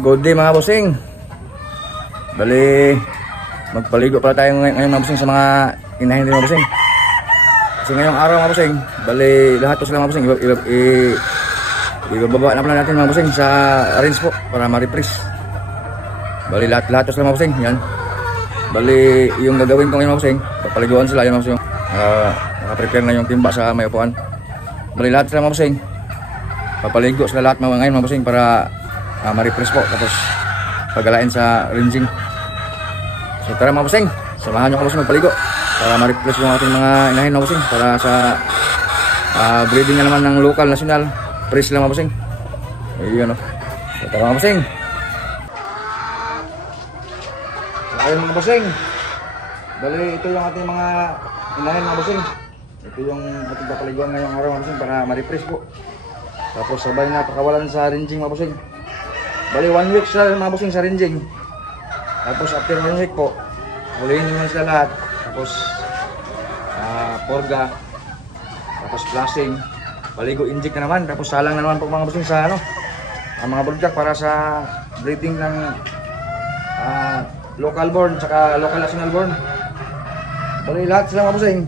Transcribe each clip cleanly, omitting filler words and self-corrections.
Good day mga bossing. Bali, magpaligo pala tayo ngayon mga bossing sa mga inahin din mga bossing. Kasi ngayong araw mga bossing, bali lahat po sila mga bossing ibababa na pala natin mga bossing sa range po para ma-refresh. Bali lahat po sila mga bossing, yan. Bali yung gagawin ko ngayon mga bossing, papaliguan sila yan mga bossing. Naka-prepare na yung timba sa may upuan. Bali lahat sila mga bossing, papaligo sila lahat mga ngayon mga bossing para ma-refresh po, tapos pagalain sa ranging. So tara mga bossing, samahan nyo ka bossing magpaligo para ma-refresh yung ating mga inahin mga bossing, para sa breeding na naman ng local, national, fresh lang mga bossing. Ayun o. So tara mga bossing. Ayun mga bossing, bali ito yung ating mga inahin mga bossing. Ito yung ating papaliguan ngayong araw mga bossing para ma-refresh po. Tapos sabay na pakawalan sa ranging mga bossing. Bali 1 week sila mga bossing sa ranging. Tapos after 1 week po, hulihin naman sila lahat. Tapos porga, tapos flashing, paligo inject na naman. Tapos salang na naman po mga bossing sa ang mga broodjack para sa breeding ng local born tsaka local national born. Bali lahat sila mga bossing,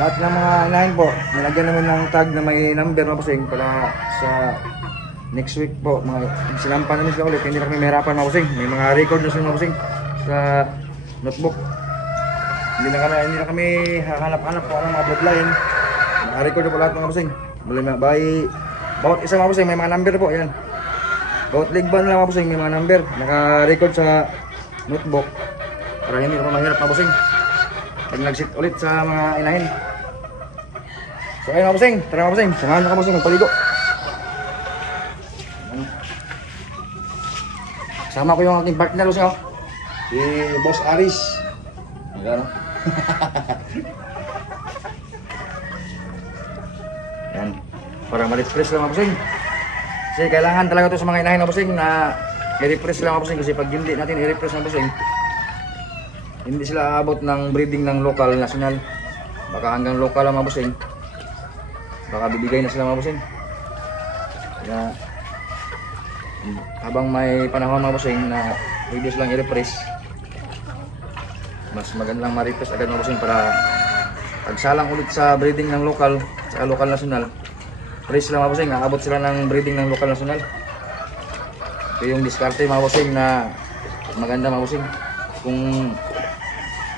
lahat ng mga inahin po, nilagyan naman ng tag na may number mga bossing para sa next week po, mga sinampan namin sila ulit. Hindi na kami mahirapan mga bossing. May mga record na sila mga bossing sa notebook. Hindi na kami hanap-hanap po ang mga bloodline. Naka-record na po lahat mga bossing. Bawat isa mga bossing may mga number po. Yan. Bawat ligban na mga bossing may mga number. Naka-record sa notebook para hindi na mahirap mga bossing pag nag-sit ulit sa mga inahin. So ayun mga bossing, tara mga bossing, samahan nyo ka bossing magpaligo. Sama ko yung aking partner si Boss Aris. Ayan, no? Yan. Para ma-refresh lang mga bossing. Kasi kailangan talaga ito sa mga inahin mga bossing na i-refresh lang mga bossing. Kasi pag hindi natin i-refresh mga bossing, hindi sila aabot ng breeding ng local, national. Baka hanggang local lang mga bossing. Baka bibigay na sila mga bossing. Kaya habang may panahon mga bossing na pwede silang i-refresh, mas magandang ma-refresh agad mga bossing para pagsalang ulit sa breeding ng local sa local national, fresh lang mga bossing, aabot sila ng breeding ng local national. Ito yung diskarte mga bossing na maganda mga bossing. Kung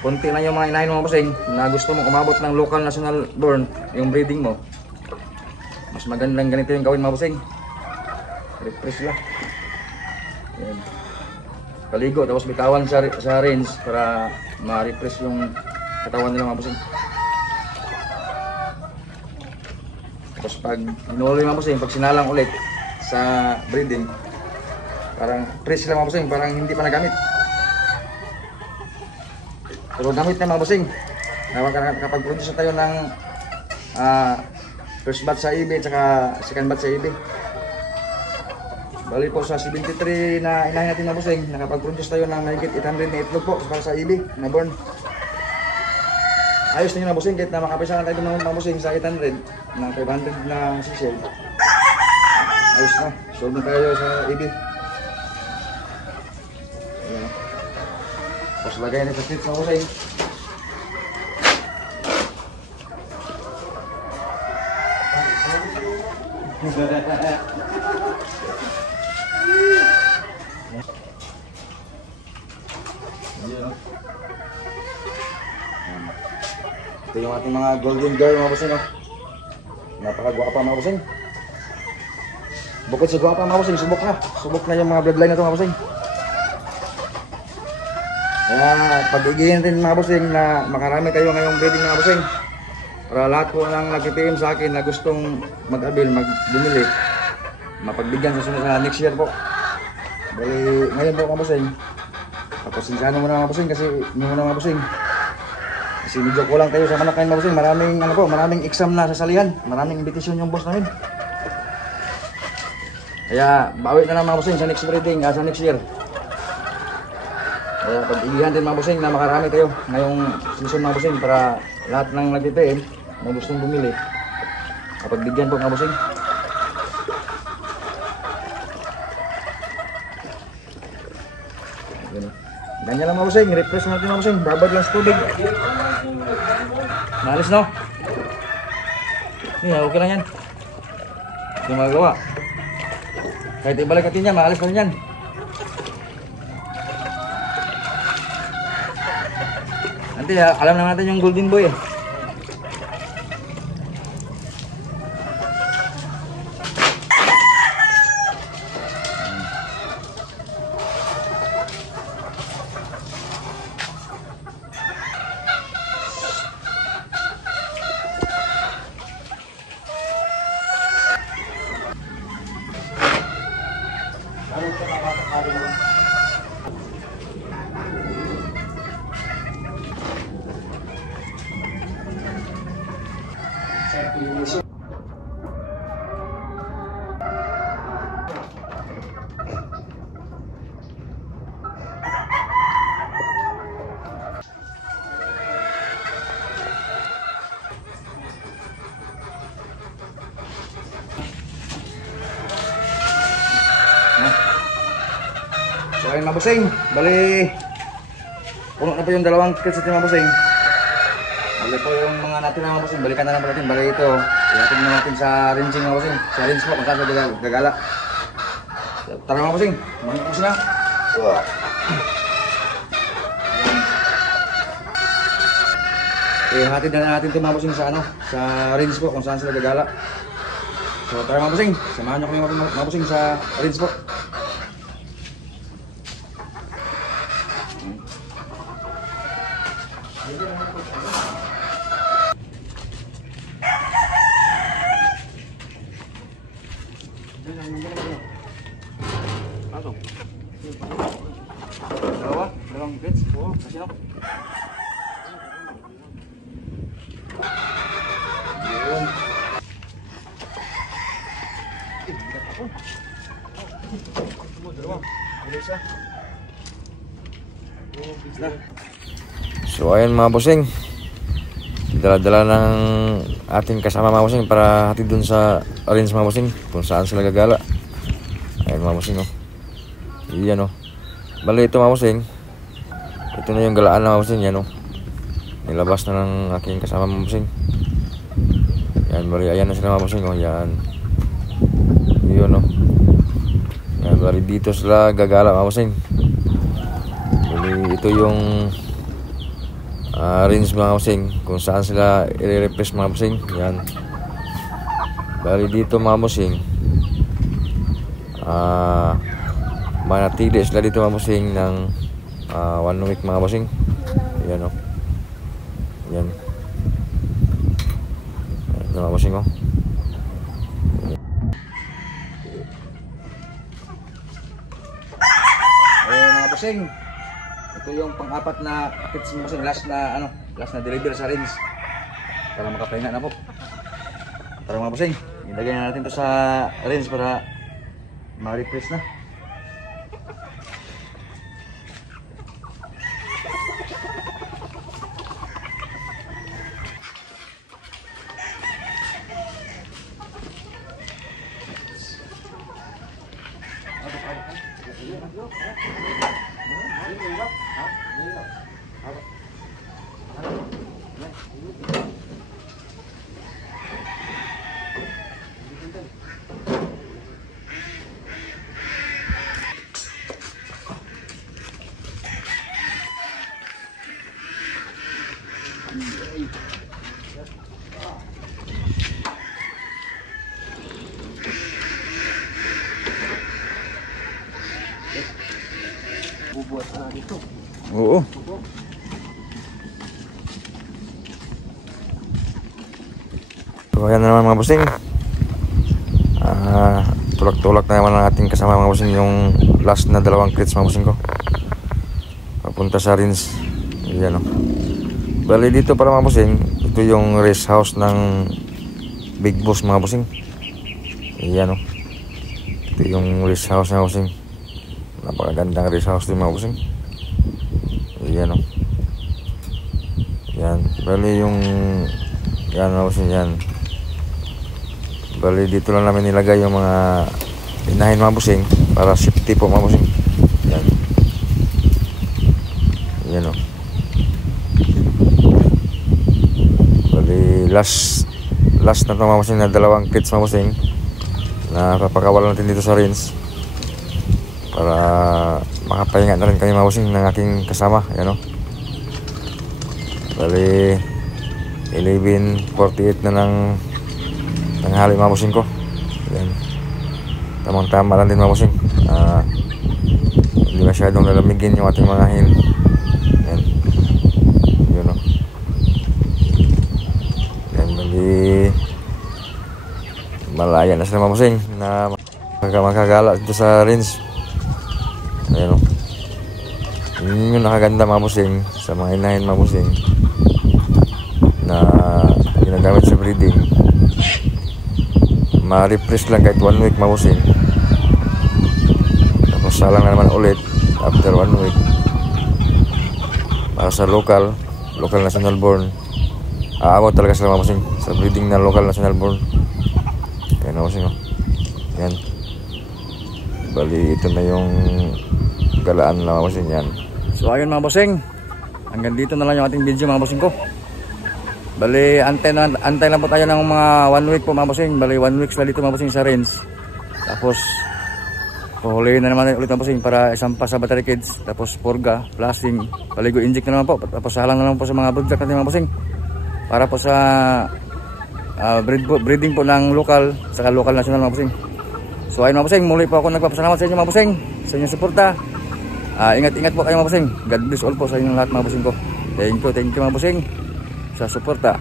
konti na yung mga inahin mga bossing na gusto mong umabot ng local national born yung breeding mo, mas magandang ganito yung gawin mga bossing. Refresh lang. Ayan. Paligo tapos bitawan sa range para ma-refresh yung katawan nila mga bossing. Tapos pag inuloy mga bossing, pag sinalang ulit sa breeding, parang fresh lang mga bossing, parang hindi pa nagamit. Pero gamit na mga bossing. Kapag produce tayo ng first batch sa eBay at second batch sa eBay. Bali po sa 73 na inahin natin na bossing, nakapag-produce tayo ng mahigit 800 na itlog po para sa eBay na born. Ayos na yun na bossing, kahit na makapisa na tayo ng mga bossing sa 800 na 500 na sisel. Ayos na, solve na tayo sa eBay. Ayan. Tapos lagay na sa slits mga bossing. Ito yung ating mga golden girl mga bossing, no? Napakagwapa mga bossing. Bukod sa gwapa mga bossing, subok na yung mga bloodline na ito mga bossing. Kaya pag-igihin rin mga bossing na makarami kayo ngayong breeding mga bossing, para lahat po ng nag-PM sa akin na gustong mag-abil, bumili, mapagbigyan sa next year po. Bali ngayon po mga bossing, papasinsahan mo na mga bossing kasi mga bossing, kasi medyo kulang tayo sa manakain mga bossing. Maraming exam na sasalihan, maraming invitation yung boss namin. Kaya bawi na lang mga bossing sa next breeding, sa next year. Kaya pag-igihan din mga bossing na makarami kayo ngayong season mga bossing, para lahat ng nag-PM na gustong bumili, kapagbigyan po mga bossing. Yan. Ganyan lang mga bossing, refresh natin mga bossing, babad lang sa tubig. Maalis no? Yeah, okay lang yan. Hindi magagawa. Kahit ibalik natin yan, maalis pa rin yan. Nanti alam naman natin yung golden boy eh. So ayun mga bossing, bali puno na po yung dalawang kits natin mga bossing. Bali po yung mga natin mga bossing, balikan na lang po natin. Bali ito, ihatid na natin sa rinsing mga bossing. Sa rinse po kung saan sa gagala. Tara mga bossing, mga bossing na. Ihatid na natin ito mga bossing sa ano, sa rinse po kung saan sila gagala. So tara mga bossing, samahan nyo kami mga bossing sa rinse po. Dalawang bits. Oo, kasi ako. Yun. So ayan mga bossing, dala-dala ng ating kasama mga bossing para hatid dun sa arrange mga bossing kung saan sila gagala. Ayan mga bossing oh. Iyan oh. Bali ito mga bossing, ito na yung galaan mga bossing. Yan oh. Nilabas na ng aking kasama mga bossing. Yan, bali ayan na sila mga bossing oh. Yan. Yun oh. Yan, bali dito sila gagala mga bossing. Bali ito yung range mga bossing kung saan sila i-repress mga bossing. Yan. Bali dito mga bossing, manatili sila dito mga bossing ng 1 week mga bossing. Yan o. Yan. Yan mga bossing o. Mga bossing, ito yung pang-apat na kits mo bossing, last na deliver sa rinse para makapahinga na po. Tara mga bossing, ilagay na natin to sa rinse para ma-refresh na. Bubuhat na dito. Oo. So ayan na naman mga bossing. Tulak-tulak na naman ang ating kasama mga bossing yung last na dalawang crates mga bossing ko. Papunta sa rinse. Ayan o. Bali dito para mga bossing, ito yung rest house ng Big Boss mga bossing. Ayan o. Ito yung rest house mga bossing. Napakagandang rest house din mga bossing. Ayan o. Yan. Bali yung yan mga bossing yan. Bali dito lang namin nilagay yung mga inahin mga bossing para safety po mga bossing. Yan. Yan o. Bali, last na ito mga bossing na dalawang kits mga bossing na papakawalan natin dito sa rinse para makapahinga na rin kami mga bossing ng aking kasama. Yan o. Bali, 11:48 na ng tanghali mga bossing ko. Yan. Tamang tama lang din mga bossing. Hindi masyadong lalamigin yung ating mga hil. Yan. Yun o. Yan, bali malaya na sila mga bossing na makagala dito sa rinse. Ayan o. Yun yung nakaganda mga bossing sa mga inahin mga bossing na ginagamit sa breeding. Ma-refresh lang kahit 1 week mga bossing. Tapos salang na naman ulit after 1 week para sa local national born. Aabot talaga sila mga bossing sa breeding na local national born. Yan mga bossing o. Yan. Bali ito na yung galaan na mga bossing. Yan. So ayun mga bossing, hanggang dito na lang yung ating video mga bossing ko. Bali antay lang po tayo ng mga 1 week po mga bossing. Bali 1 week sila dito mga bossing sa rinse. Tapos puhulihin na naman ulit mga bossing para isampa sa battery kids. Tapos purga, flushing, paligo inject na naman po. Tapos halang na naman po sa mga broodcock natin mga bossing para po sa breeding po ng local saka local national mga bossing. So ayun mga bossing, muli po ako nagpapasalamat sa inyo mga bossing sa inyong suporta. Ingat-ingat po kayo mga bossing. God bless all po sa inyong lahat mga bossing ko. Thank you mga bossing sa suporta.